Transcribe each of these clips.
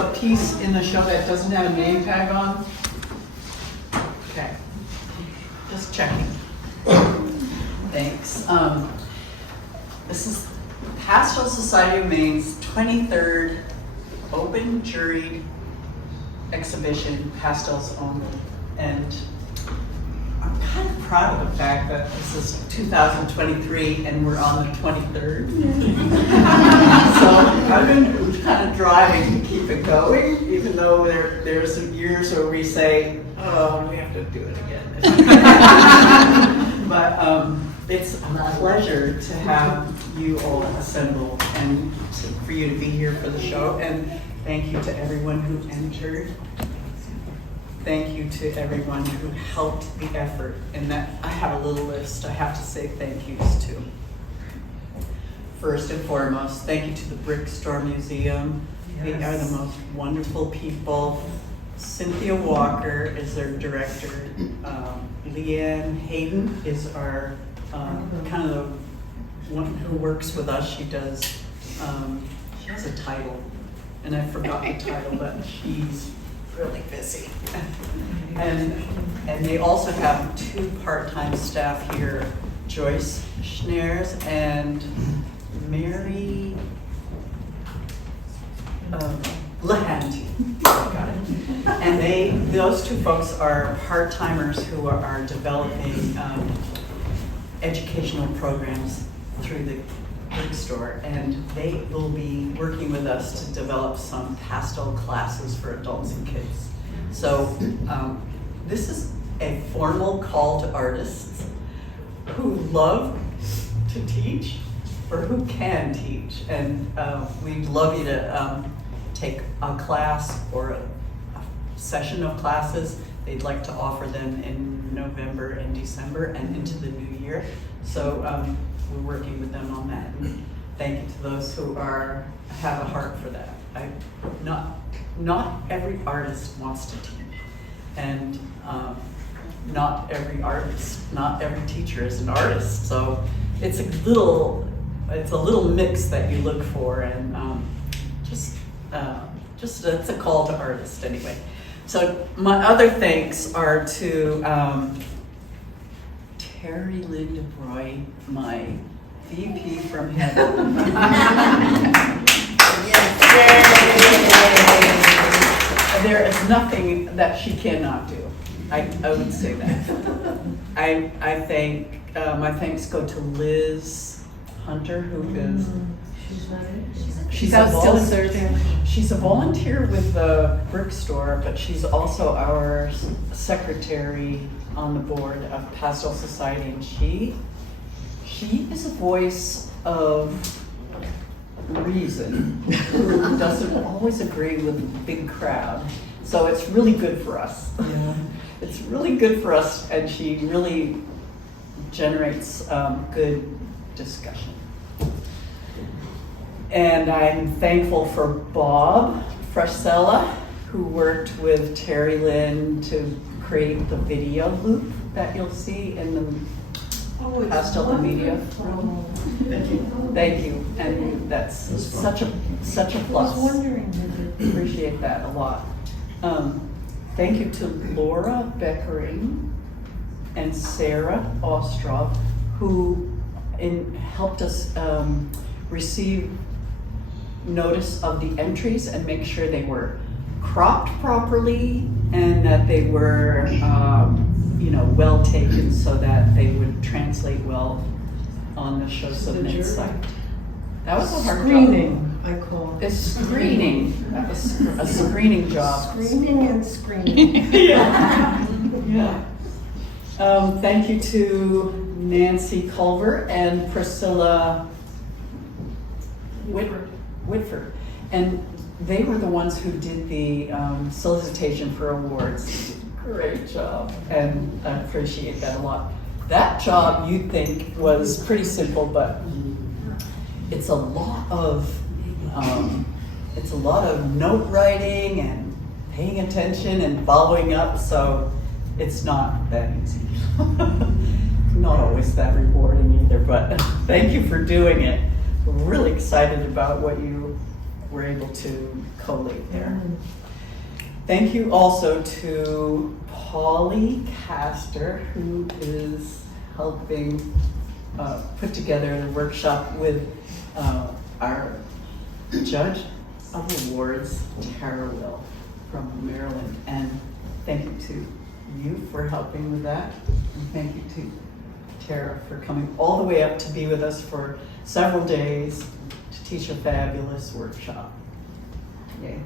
a piece in the show that doesn't have a name tag on? Okay, just checking. Thanks. This is Pastel Society of Maine's 23rd open juried exhibition, Pastels Only. And I'm kind of proud of the fact that this is 2023 and we're on the 23rd. So I've been kind of driving to keep it going, even though there's some years where we say, oh, we have to do it again. But it's a pleasure to have you all assembled and for you to be here for the show. And thank you to everyone who entered. Thank you to everyone who helped the effort. And that I have a little list I have to say thank yous to. First and foremost, thank you to the Brick Store Museum. Yes. They are the most wonderful people. Cynthia Walker is their director. Leanne Hayden is our kind of the one who works with us. She does, she has a title, and I forgot the title, but she's really busy. And they also have 2 part-time staff here, Joyce Schneers and Mary Lahanty. Got it. And those 2 folks are part-timers who are developing educational programs through the Brick Store, and they will be working with us to develop some pastel classes for adults and kids. So this is a formal call to artists who love to teach or who can teach, and we'd love you to take a class or a session of classes. They'd like to offer them in November and December and into the new year. So we're working with them on that. And thank you to those who have a heart for that. Not every artist wants to teach, and not every teacher is an artist. So it's a little mix that you look for, and just it's a call to artists anyway. So my other thanks are to Terry Lynn DeBroy, my VP from heaven. Yes. There is nothing that she cannot do. I would say that. I think my thanks go to Liz Hunter, who is she's out still Thursday. She's a volunteer with the Brick Store, but she's also our secretary on the board of Pastel Society, and she is a voice of reason who doesn't always agree with the big crowd. So it's really good for us. Yeah. It's really good for us, and she really generates good discussion. And I'm thankful for Bob Fresella, who worked with Terry Lynn to create the video loop that you'll see in the pastel media. Thank you. And that's such a plus. I was wondering. Appreciate that a lot. Thank you to Laura Beckering and Sarah Ostrov, who helped us receive notice of the entries and make sure they were cropped properly and that they were well taken so that they would translate well on the show submit site. That was a hard job. I call it. It's screening. That was a screening job. Screening and screening. Yeah. Thank you to Nancy Culver and Priscilla Whitford. And they were the ones who did the solicitation for awards. Great job, and I appreciate that a lot. That job you'd think was pretty simple, but it's a lot of note writing and paying attention and following up. So it's not that easy. Not always that rewarding either. But thank you for doing it. We're really excited about what you were able to collate there. Thank you also to Polly Castor, who is helping put together the workshop with our Judge of Awards, Tara Will from Maryland. And thank you to you for helping with that. And thank you to Tara for coming all the way up to be with us for several days to teach a fabulous workshop. Yay.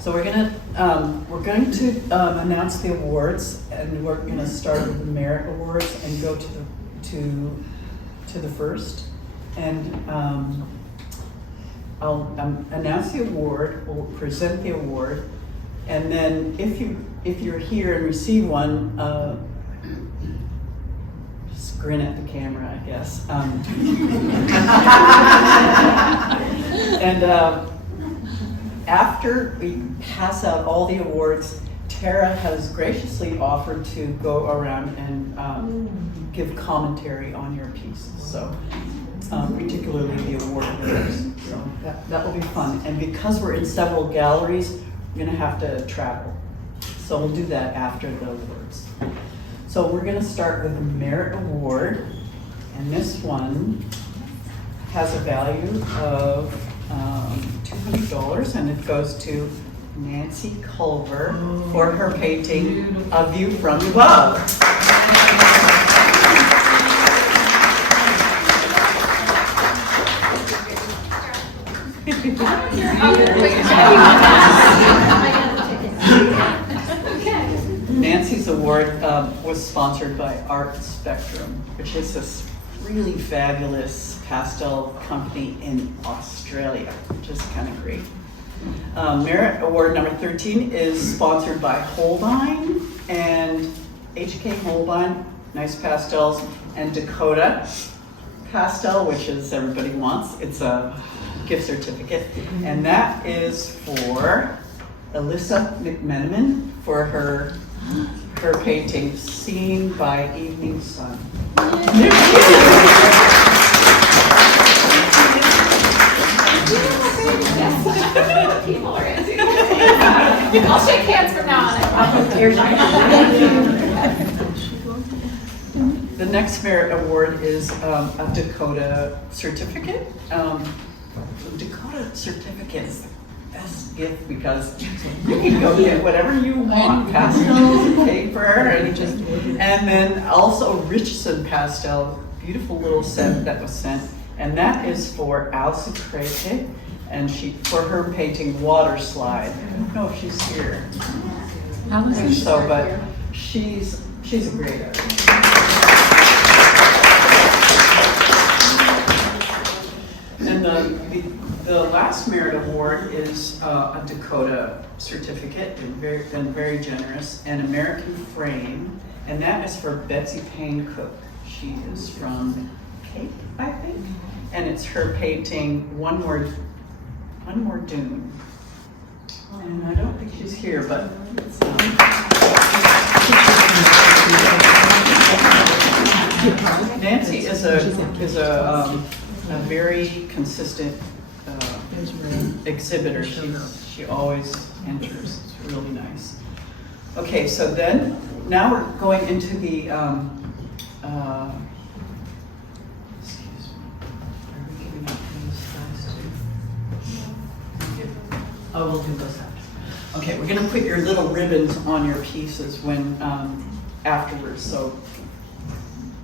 So we're going to announce the awards, and we're going to start with the merit awards and go to the first. And I'll announce the award. We'll present the award, and then if you're here and receive one, just grin at the camera, I guess. And after we pass out all the awards, Tara has graciously offered to go around and give commentary on your pieces. So, particularly the award winners. So that will be fun. And because we're in several galleries, we're going to have to travel. So we'll do that after the awards. So we're going to start with the Merit Award, and this one has a value of $200, and it goes to Nancy Culver for her painting A View from Above. Nancy's award was sponsored by Art Spectrum, which is this really fabulous pastel company in Australia, which is kind of great. Merit Award number 13 is sponsored by Holbein and HK Holbein, nice pastels, and Dakota Pastel, which is everybody wants. It's a gift certificate, and that is for Alyssa McMenamin for her painting Seen by Evening Sun. People are into it. I'll shake hands from now on. The next Merit Award is a Dakota certificate. The Dakota certificate is the best gift because you can go get whatever you want, pastels and paper, and then also Richardson pastel, beautiful little set that was sent, and that is for Alison Craig, and for her painting Water Slide. I don't know if she's here. I don't think so, but she's a great artist. And the last Merit Award is a Dakota certificate, and very generous, an American frame, and that is for Betsy Payne Cook. She is from Cape, I think, and it's her painting One More Dune. And I don't think she's here, but Nancy is a very consistent exhibitor. She always enters. It's really nice. Okay, so then now we're going into the excuse me. Are we giving out these slides too? Oh, we'll do those after. Okay, we're going to put your little ribbons on your pieces when afterwards, so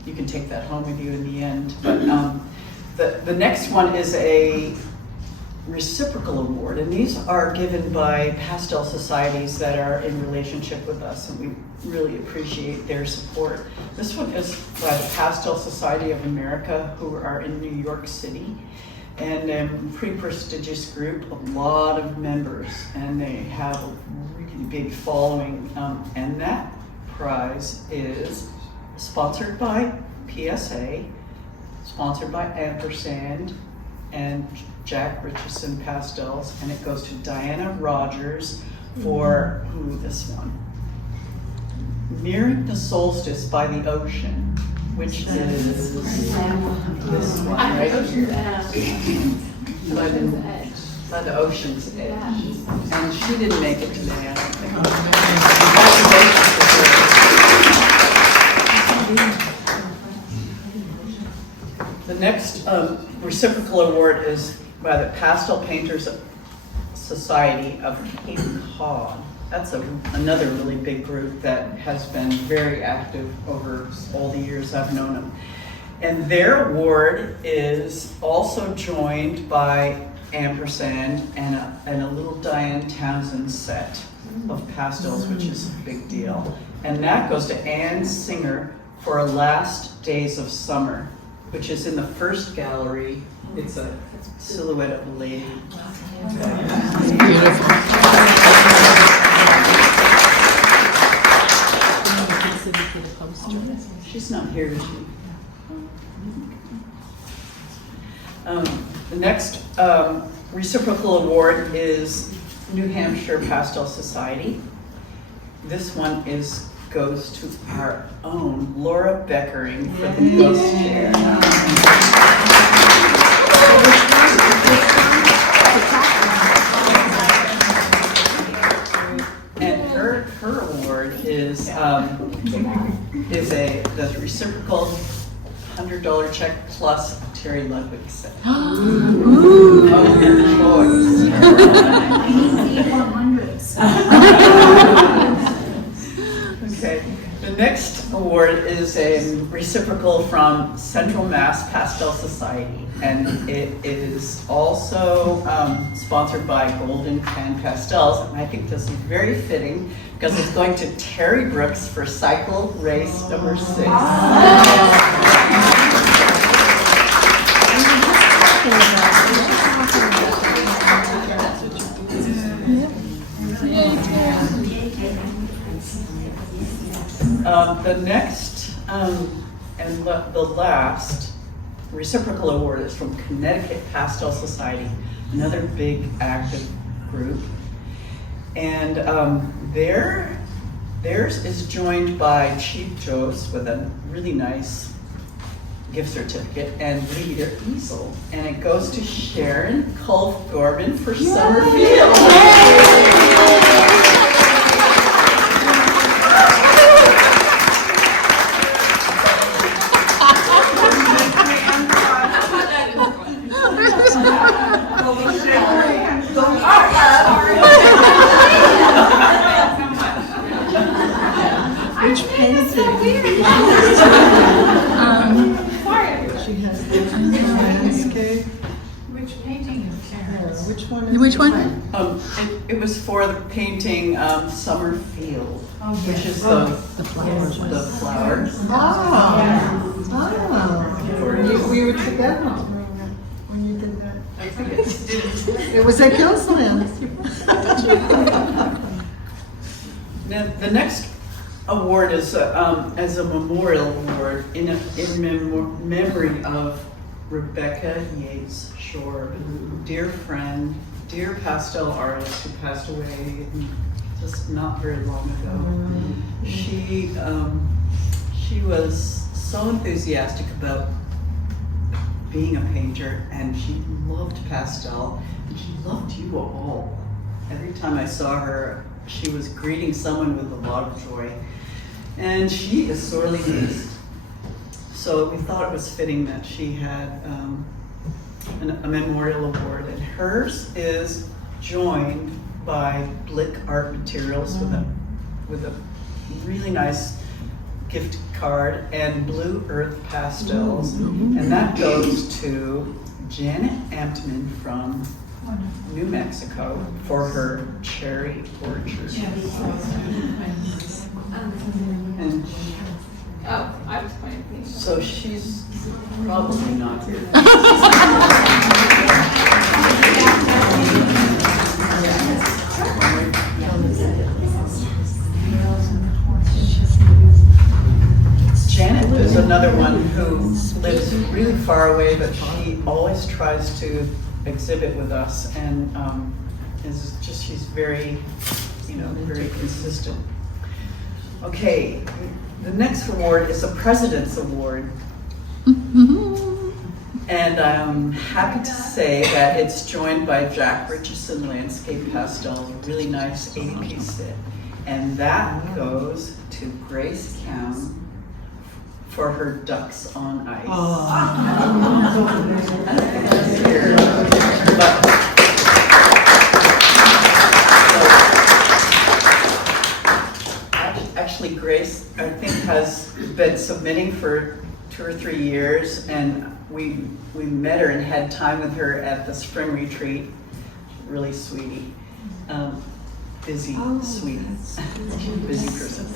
you can take that home with you in the end. But the next one is a reciprocal award, and these are given by pastel societies that are in relationship with us, and we really appreciate their support. This one is by the Pastel Society of America, who are in New York City, and a pretty prestigious group, a lot of members, and they have a really big following, and that prize is sponsored by PSA, sponsored by Ampersand and Jack Richardson Pastels, and it goes to Diana Rogers for this one. Nearing the Solstice by the Ocean. which is this one right here, by the ocean's edge. And she didn't make it today, I don't think. The next reciprocal award is by the Pastel Painters Society of Cape Cod. That's another really big group that has been very active over all the years I've known them. And their award is also joined by ampersand and a little Diane Townsend set of pastels, which is a big deal. And that goes to Ann Singer for Last Days of Summer, which is in the first gallery. It's a silhouette of a lady. Beautiful. She's not here, is she? The next reciprocal award is New Hampshire Pastel Society. This one goes to our own Laura Beckering for the Ghost Chair. And her award is the reciprocal $100 check plus Terry Ludwig set. Ooh. Of your choice. Okay. The next award is a reciprocal from Central Mass Pastel Society, and it is also sponsored by Golden Pan Pastels, and I think this is very fitting because it's going to Terry Brooks for cycle race number 6. The next and the last reciprocal award is from Connecticut Pastel Society, another big active group. And theirs is joined by Cheap Joe's with a really nice gift certificate and leader easel. And it goes to Sharon Culf Gorman for Summerfield. Which painting? She has the landscape. Which painting is Karen's? Which one is Which it? one? It was for the painting Summerfield, which is The flowers. the flowers. Oh. We were together when you did that. It was at Gilsland. Now, the next award is as a memorial award in memory of Rebecca Yates Shore, dear friend, dear pastel artist who passed away just not very long ago. She was so enthusiastic about being a painter, and she loved pastel, and she loved you all. Every time I saw her, she was greeting someone with a lot of joy, and she is sorely missed. So we thought it was fitting that she had a memorial award, and hers is joined by Blick Art Materials with a really nice gift card and Blue Earth Pastels, and that goes to Janet Amptman from New Mexico for her cherry orchard. And Oh, I was pointing. so she's probably not here. Janet is another one who lives really far away, but she always tries to exhibit with us, and she's very, very consistent. Okay, The next award is a President's Award. And I'm happy to say that it's joined by Jack Richardson Landscape Pastels, a really nice 80-piece set. And that goes to Grace Cam for her Ducks on Ice. Actually, Grace, I think, has been submitting for 2 or 3 years, and we met her and had time with her at the spring retreat. Really sweetie. Busy, sweetie. Busy person.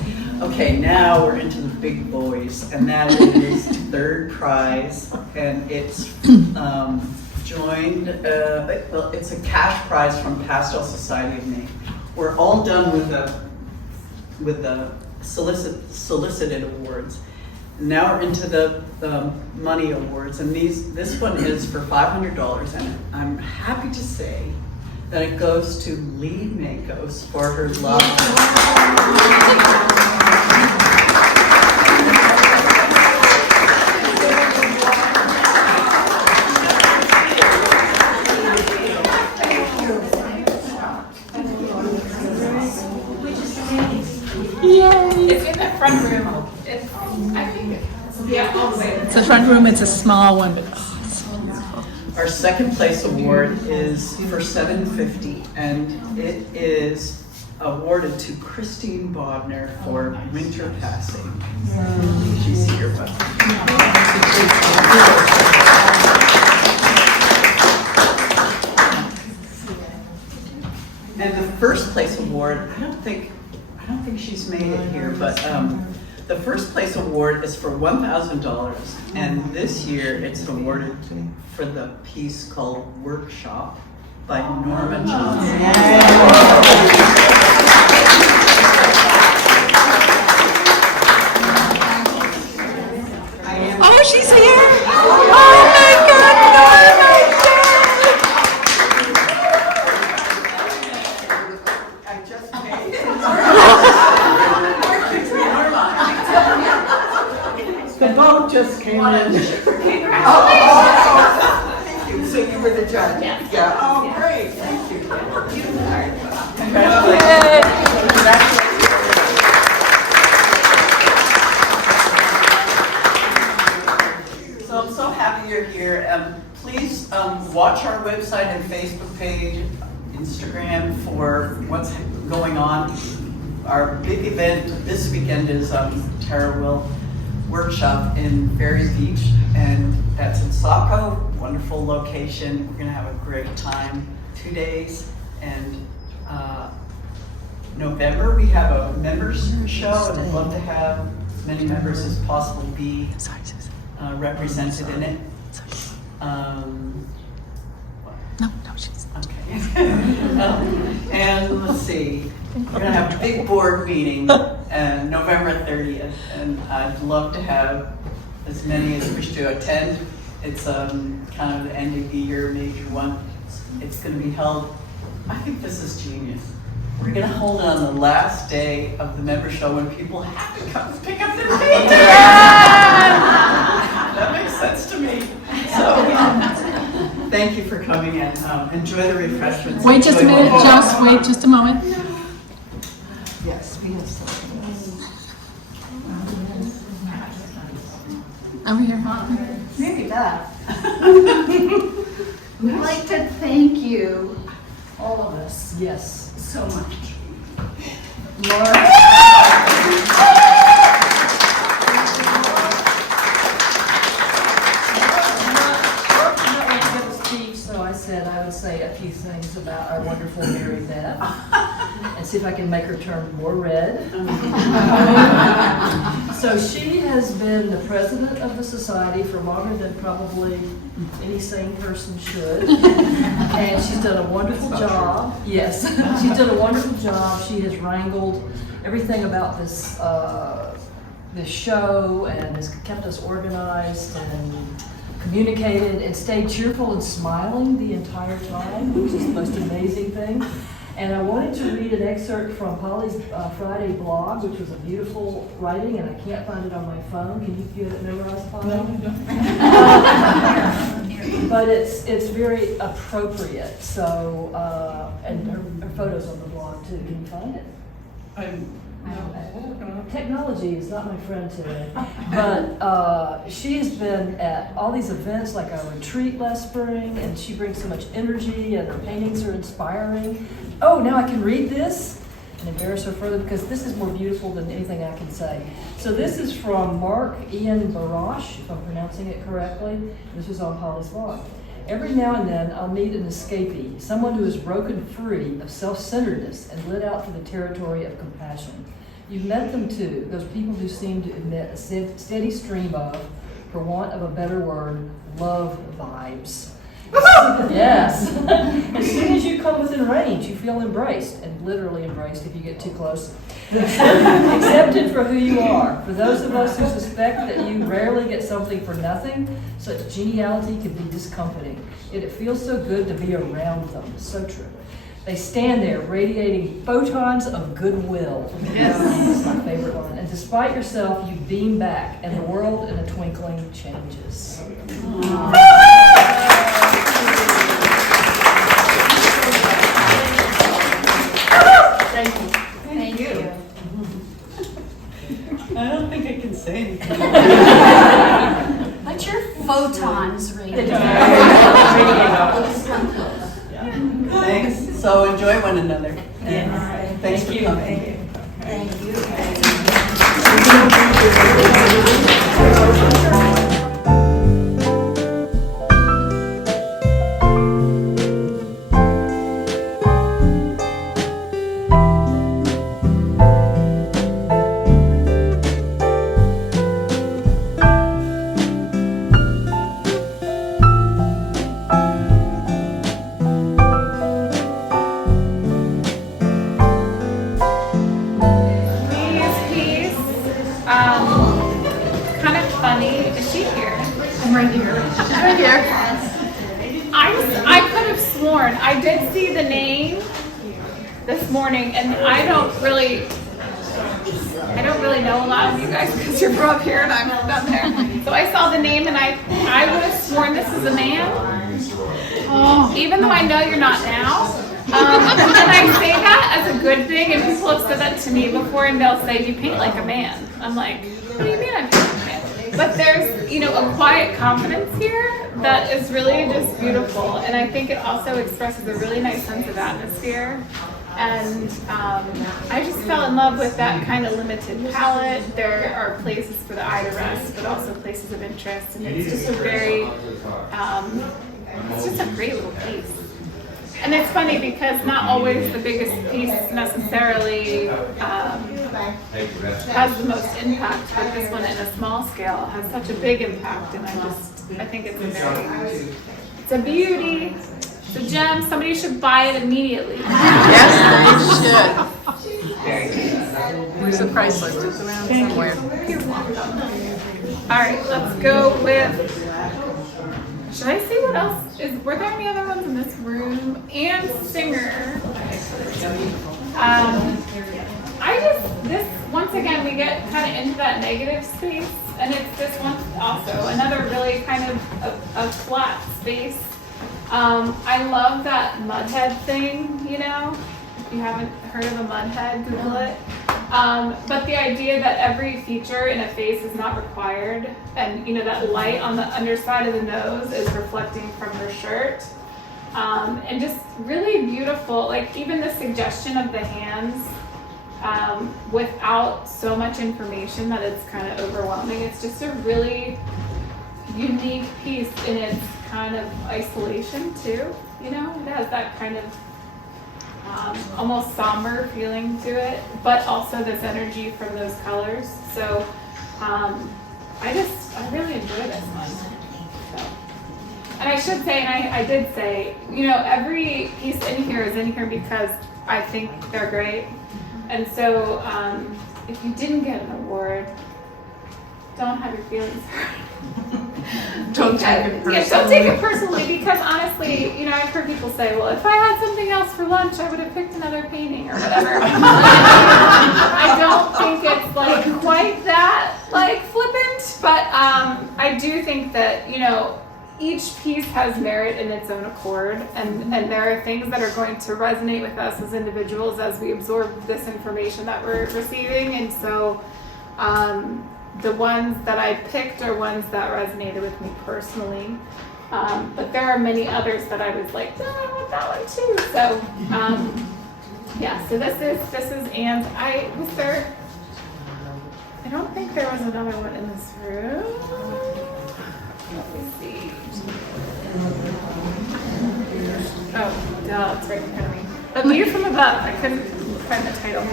Okay, now we're into the big boys, and that is third prize, and it's joined, well, it's a cash prize from Pastel Society of Maine. We're all done with the solicited awards. Now we're into the money awards, and this one is for $500, and I'm happy to say that it goes to Lee Makos for her love. It's in the front room. I think all the way. It's the front room, it's a small one, but Our second place award is for $750, and it is awarded to Christine Bodner for Winter Passing. She's here, but. And the first place award, I don't think she's made it here, but the first place award is for $1,000, and this year it's awarded for the piece called Workshop by Norma Johnson. oh, she's here! Oh my God, Norma! I just made it. The boat just came in. Thank you. So you were the judge? Yes. Yeah. Oh, great. Thank you. Congratulations. So I'm so happy you're here. Please watch our website and Facebook page, Instagram for what's going on. Our big event this weekend is Tara Will Workshop in Ferry Beach, and that's in Saco. Wonderful location. We're gonna have a great time. 2 days, and November we have a members show, and I'd love to have as many members as possible be represented in it. No, she's Okay. And let's see, we're gonna have a big board meeting November 30th, and I'd love to have as many as wish to attend. It's kind of the end of the year major one. It's gonna be held, I think this is genius. We're gonna hold it on the last day of the member show when people have to come pick up their paintings. That makes sense to me. So, thank you for coming, and enjoy the refreshments. Wait just a minute, just wait just a moment. Yes, we have something. Over here. Maybe Beth. We'd like to thank you, all of us, yes, so much. Laura. So I said I would say a few things about our wonderful Mary Beth and see if I can make her turn more red. So she has been the president of the society for longer than probably any sane person should. And she's done a wonderful job. Yes, she's done a wonderful job. She has wrangled everything about this show and has kept us organized and communicated and stayed cheerful and smiling the entire time, which is the most amazing thing. And I wanted to read an excerpt from Polly's Friday blog, which was a beautiful writing, and I can't find it on my phone. Can you get it memorized, Polly? No, but it's very appropriate. So, and her photos on the blog too. Can you find it? Technology is not my friend today, but she's been at all these events like a retreat last spring, and she brings so much energy, and her paintings are inspiring. Oh, now I can read this and embarrass her further because this is more beautiful than anything I can say. So this is from Marc Ian Barasch, if I'm pronouncing it correctly. This was on Holly's blog. Every now and then I'll meet an escapee, someone who has broken free of self-centeredness and lit out for the territory of compassion. You've met them too, those people who seem to emit a steady stream of, for want of a better word, love vibes. Yes. As soon as you come within range, you feel embraced, and literally embraced if you get too close. Accepted for who you are. For those of us who suspect that you rarely get something for nothing, such geniality can be discomfiting. Yet it feels so good to be around them. So true. They stand there radiating photons of goodwill. Yes. That's my favorite one. And despite yourself, you beam back, and the world in a twinkling changes. Thank you. Thank you. I don't think I can say anything. Let your photons radiate. Thanks. So enjoy one another. And thanks for coming. Thank you. I did see the name this morning, and I don't really know a lot of you guys because you're from up here and I'm down there. So I saw the name, and I would have sworn this is a man. Even though I know you're not now. And I say that as a good thing, and people have said that to me before, and they'll say, "You paint like a man." I'm like, "What do you mean I paint like a man?" But there's, a quiet confidence here that is really just beautiful, and I think it also expresses a really nice sense of atmosphere. And I just fell in love with that kind of limited palette. There are places for the eye to rest, but also places of interest, and it's just a very, it's just a great little piece. And it's funny because not always the biggest piece necessarily has the most impact, but this one in a small scale has such a big impact, and I think it's it's a beauty, it's a gem. Somebody should buy it immediately. Yes, they should. There's a price list, it's around somewhere. You're welcome. All right, let's go with. Should I see what else were there any other ones in this room? And Singer. Once again, we get kind of into that negative space, and it's this one also, another really kind of a flat space. I love that mud head thing, If you haven't heard of a mud head, Google it. But the idea that every feature in a face is not required, and that light on the underside of the nose is reflecting from her shirt, and just really beautiful. Like even the suggestion of the hands, without so much information that it's kind of overwhelming. It's just a really unique piece in its kind of isolation too. It has that kind of almost somber feeling to it, but also this energy from those colors. So I really enjoy this one. So. And I should say, and I did say, every piece in here is in here because I think they're great. And so if you didn't get an award, don't have your feelings hurt. Don't take it personally. Yeah, don't take it personally, because honestly, I've heard people say, well, if I had something else for lunch, I would have picked another painting or whatever. I don't think it's like quite that like flippant, but I do think that, each piece has merit in its own accord, and there are things that are going to resonate with us as individuals as we absorb this information that we're receiving, and so the ones that I picked are ones that resonated with me personally, but there are many others that I was like, I want that one too. So so this is Anne's. I don't think there was another one in this room. Let me see. Oh, duh, it's right in front of me. A View from Above. I couldn't find the title.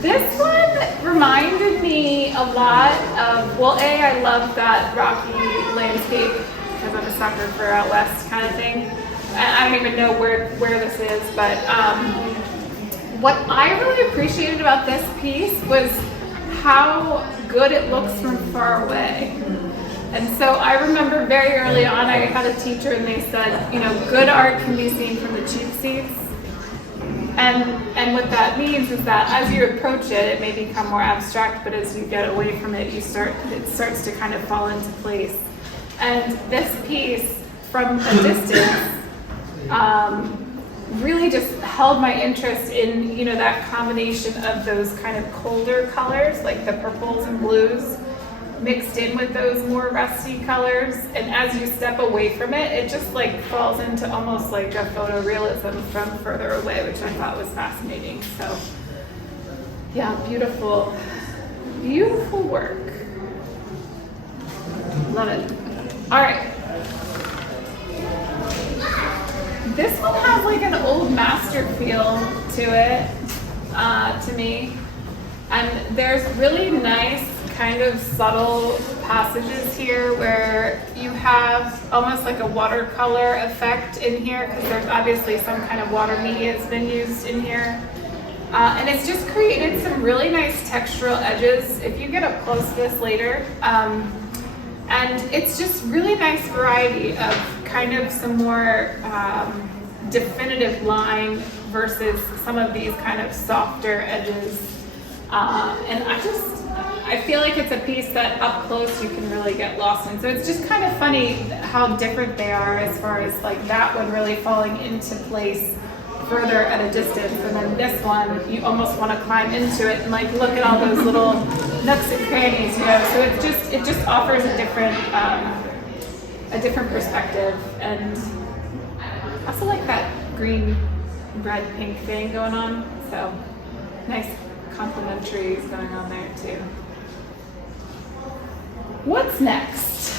This one reminded me a lot of, I love that rocky landscape because I'm a sucker for out west kind of thing. I don't even know where this is, but what I really appreciated about this piece was how good it looks from far away. And so I remember very early on, I had a teacher and they said, good art can be seen from the cheap seats. And what that means is that as you approach it, it may become more abstract, but as you get away from it, it starts to kind of fall into place. And this piece, from a distance, really just held my interest in, that combination of those kind of colder colors, like the purples and blues, mixed in with those more rusty colors, and as you step away from it, it just like falls into almost like a photorealism from further away, which I thought was fascinating. So yeah, beautiful, beautiful work. Love it. All right. This one has like an old master feel to it, to me, and there's really nice kind of subtle passages here where you have almost like a watercolor effect in here, because there's obviously some kind of water media that's been used in here. And it's just created some really nice textural edges if you get up close to this later. And it's just really nice variety of kind of some more definitive line versus some of these kind of softer edges. And I feel like it's a piece that up close you can really get lost in. So it's just kind of funny how different they are as far as like that one really falling into place further at a distance, and then this one you almost want to climb into it and like look at all those little nooks and crannies, So it just offers a different perspective, and I also like that green, red, pink thing going on. So nice complementaries going on there too. What's next?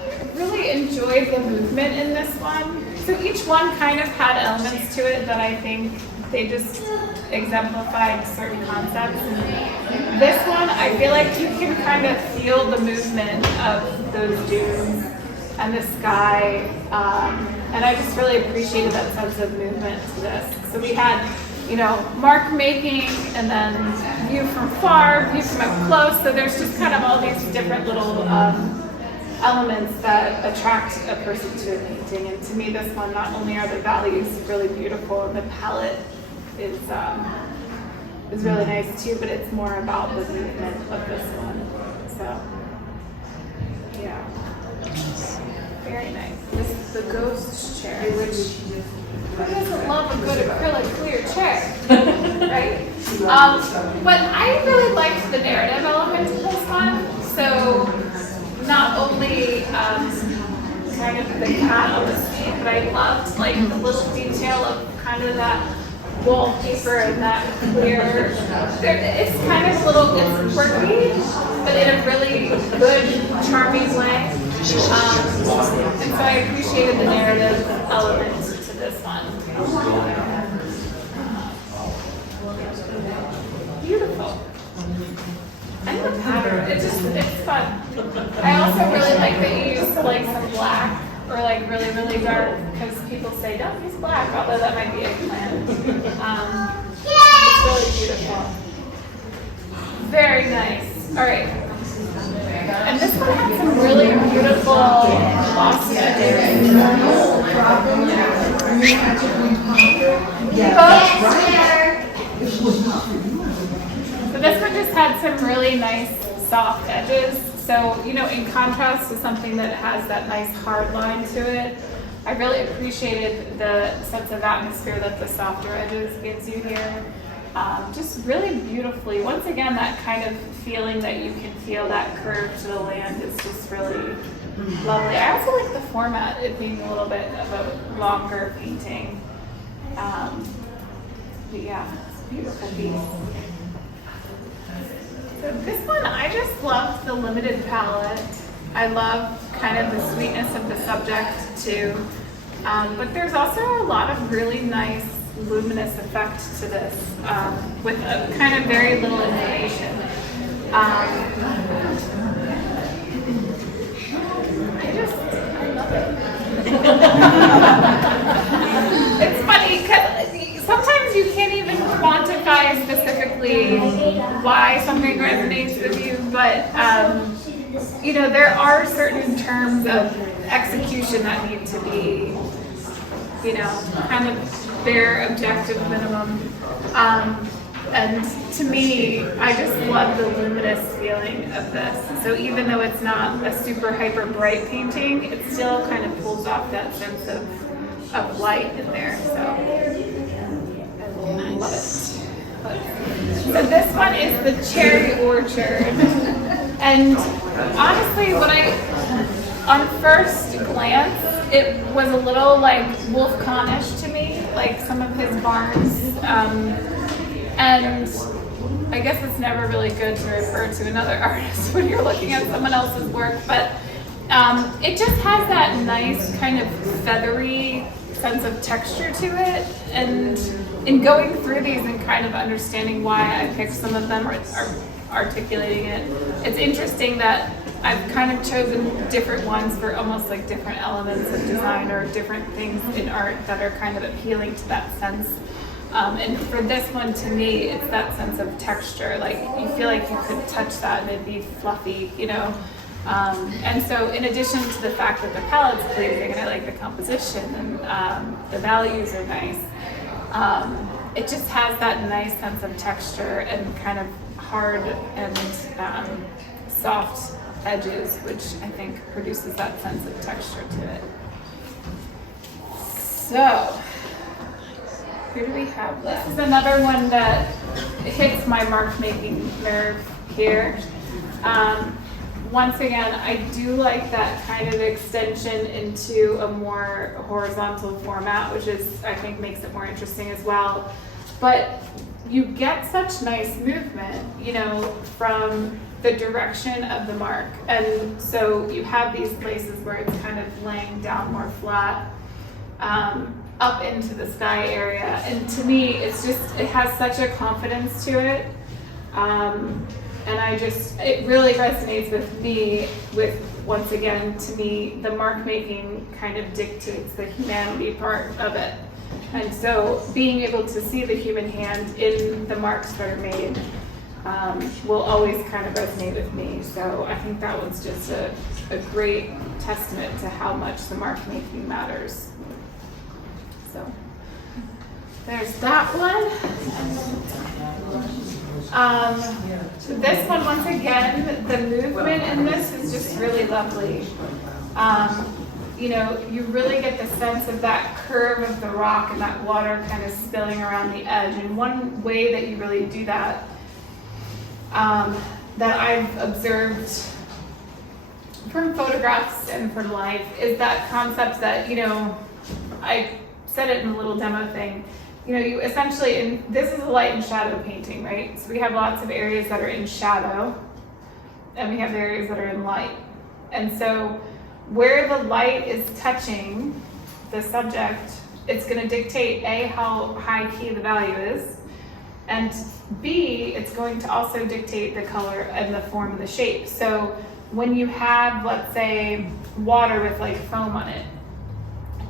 I really enjoyed the movement in this one. So each one kind of had elements to it that I think they just exemplified certain concepts. And this one, I feel like you can kind of feel the movement of those dunes and the sky. And I just really appreciated that sense of movement to this. So we had, mark making, and then view from far, view from up close. So there's just kind of all these different little elements that attract a person to a painting. And to me, this one, not only are the values really beautiful, and the palette is really nice too, but it's more about the movement of this one. So, yeah. Very nice. This is the ghost chair, which who doesn't love a good acrylic clear chair, right? But I really liked the narrative element of this one. So not only kind of the cat on the seat, but I loved like the little detail of kind of that wallpaper and that clear. It's kind of it's quirky, but in a really good, charming way. And so I appreciated the narrative element to this one. Beautiful. And the pattern, it's fun. I also really like that you used like some black or like really, really dark, because people say don't use black, although that might be eggplant. It's really beautiful. Very nice. All right. And this one had some really beautiful glossy edges. So this one just had some really nice soft edges. So, you know, in contrast to something that has that nice hard line to it, I really appreciated the sense of atmosphere that the softer edges gives you here. Just really beautifully. Once again, that kind of feeling that you can feel that curve to the land is just really lovely. I also like the format, it being a little bit of a longer painting. But yeah, it's a beautiful piece. So this one, I just loved the limited palette. I love kind of the sweetness of the subject too. But there's also a lot of really nice luminous effect to this with a kind of very little information. I love it. It's funny because sometimes you can't even quantify specifically why something resonates with you, but you know, there are certain terms of execution that need to be, you know, kind of bare objective minimum. And to me, I just love the luminous feeling of this. So even though it's not a super hyper bright painting, it still kind of pulls off that sense of light in there. So I love it. So this one is the Cherry Orchard. And honestly, when on first glance, it was a little like Wolf Connish to me, like some of his barns. And I guess it's never really good to refer to another artist when you're looking at someone else's work, but it just has that nice kind of feathery sense of texture to it. And in going through these and kind of understanding why I picked some of them or articulating it, it's interesting that I've kind of chosen different ones for almost like different elements of design or different things in art that are kind of appealing to that sense. And for this one, to me, it's that sense of texture. Like you feel like you could touch that and it'd be fluffy, you know. And so in addition to the fact that the palette's pleasing and I like the composition and the values are nice, it just has that nice sense of texture and kind of hard and soft edges, which I think produces that sense of texture to it. So, here do we have this? This is another one that hits my mark-making nerve here. Once again, I do like that kind of extension into a more horizontal format, which is, I think, makes it more interesting as well. But you get such nice movement, you know, from the direction of the mark. And so you have these places where it's kind of laying down more flat, up into the sky area. And to me, it's just, it has such a confidence to it. And it really resonates with me with, once again, to me, the mark making kind of dictates the humanity part of it. And so being able to see the human hand in the marks that are made will always kind of resonate with me. So I think that was just a great testament to how much the mark making matters. So there's that one. So this one, once again, the movement in this is just really lovely. You know, you really get the sense of that curve of the rock and that water kind of spilling around the edge. And one way that you really do that, that I've observed from photographs and from life, is that concept that, you know, I said it in a little demo thing. You know, you essentially, this is a light and shadow painting, right? So we have lots of areas that are in shadow, and we have areas that are in light. And so where the light is touching the subject, it's going to dictate A, how high key the value is, and B, it's going to also dictate the color and the form and the shape. So when you have, let's say, water with like foam on it,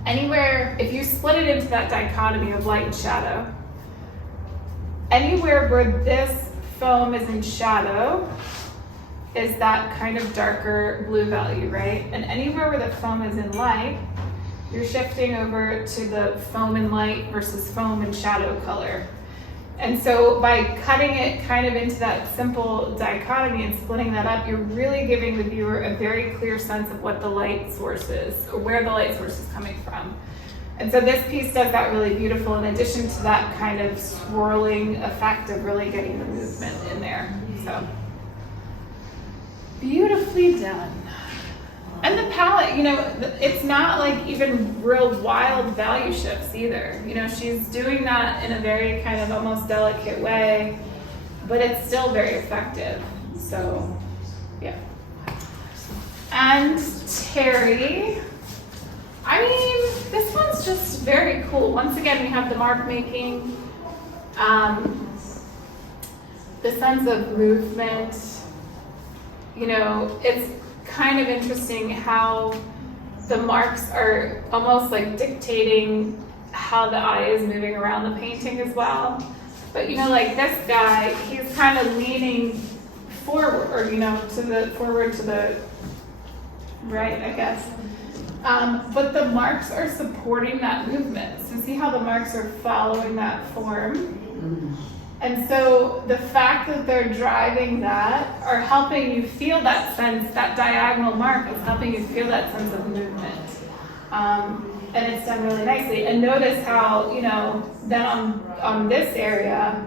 anywhere, if you split it into that dichotomy of light and shadow, anywhere where this foam is in shadow, is that kind of darker blue value, right? And anywhere where the foam is in light, you're shifting over to the foam in light versus foam in shadow color. And so by cutting it kind of into that simple dichotomy and splitting that up, you're really giving the viewer a very clear sense of what the light source is, or where the light source is coming from. And so this piece does that really beautiful, in addition to that kind of swirling effect of really getting the movement in there. So beautifully done. And the palette, you know, it's not like even real wild value shifts either. You know, she's doing that in a very kind of almost delicate way, but it's still very effective. So, yeah. And Terry, I mean, this one's just very cool. Once again, we have the mark making, the sense of movement. You know, it's kind of interesting how the marks are almost like dictating how the eye is moving around the painting as well. But you know, like this guy, he's kind of leaning forward, or you know, forward to the right, I guess. But the marks are supporting that movement. So see how the marks are following that form? And so the fact that they're driving that are helping you feel that sense, that diagonal mark is helping you feel that sense of movement. And it's done really nicely. And notice how, you know, then on this area,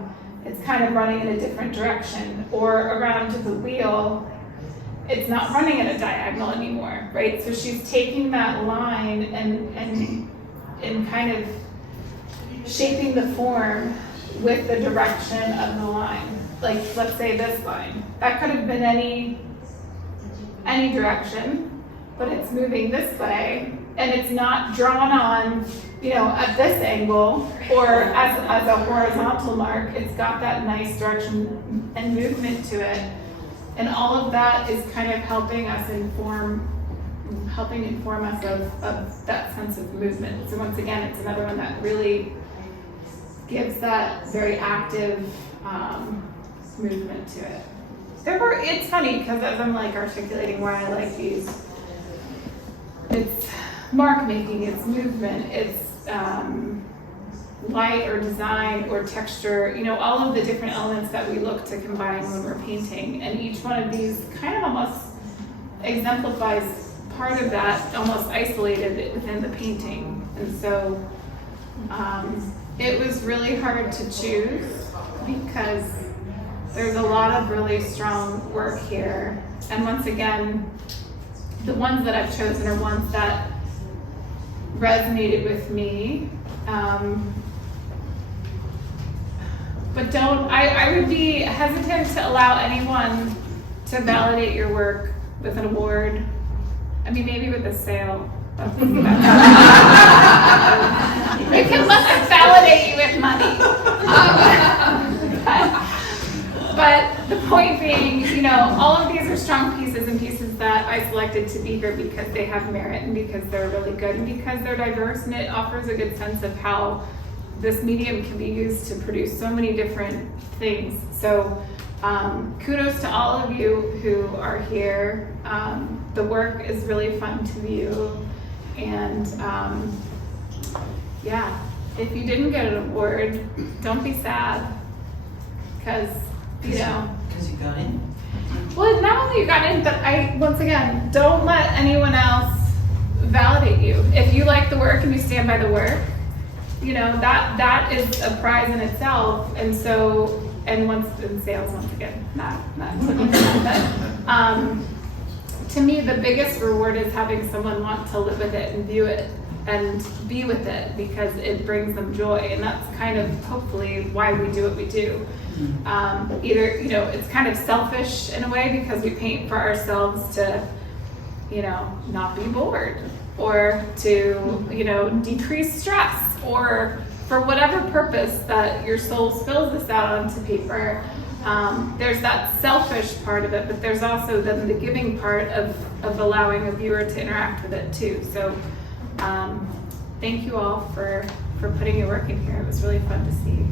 it's kind of running in a different direction. Or around to the wheel, it's not running in a diagonal anymore, right? So she's taking that line and kind of shaping the form with the direction of the line. Like, let's say this line. That could have been any direction, but it's moving this way, and it's not drawn on, you know, at this angle, or as a horizontal mark. It's got that nice direction and movement to it. And all of that is kind of helping inform us of that sense of movement. So once again, it's another one that really gives that very active movement to it. It's funny because as I'm like articulating why I like these, it's mark making, it's movement, it's light or design or texture, you know, all of the different elements that we look to combine when we're painting. And each one of these kind of almost exemplifies part of that, almost isolated within the painting. And so it was really hard to choose because there's a lot of really strong work here. And once again, the ones that I've chosen are ones that resonated with me. But I would be hesitant to allow anyone to validate your work with an award. I mean, maybe with a sale. You can let us validate you with money. But the point being, you know, all of these are strong pieces and pieces that I selected to be here because they have merit and because they're really good and because they're diverse, and it offers a good sense of how this medium can be used to produce so many different things. So kudos to all of you who are here. The work is really fun to view. And yeah, if you didn't get an award, don't be sad, because, you know. Because you got in? Well, not only you got in, but once again, don't let anyone else validate you. If you like the work and you stand by the work, you know, that is a prize in itself. And so, and once in sales, once again, not looking for that, but to me, the biggest reward is having someone want to live with it and view it and be with it because it brings them joy. And that's kind of hopefully why we do what we do. Either, you know, it's kind of selfish in a way because we paint for ourselves to, you know, not be bored or to, you know, decrease stress or for whatever purpose that your soul spills this out onto paper. There's that selfish part of it, but there's also then the giving part of allowing a viewer to interact with it too. So thank you all for putting your work in here. It was really fun to see.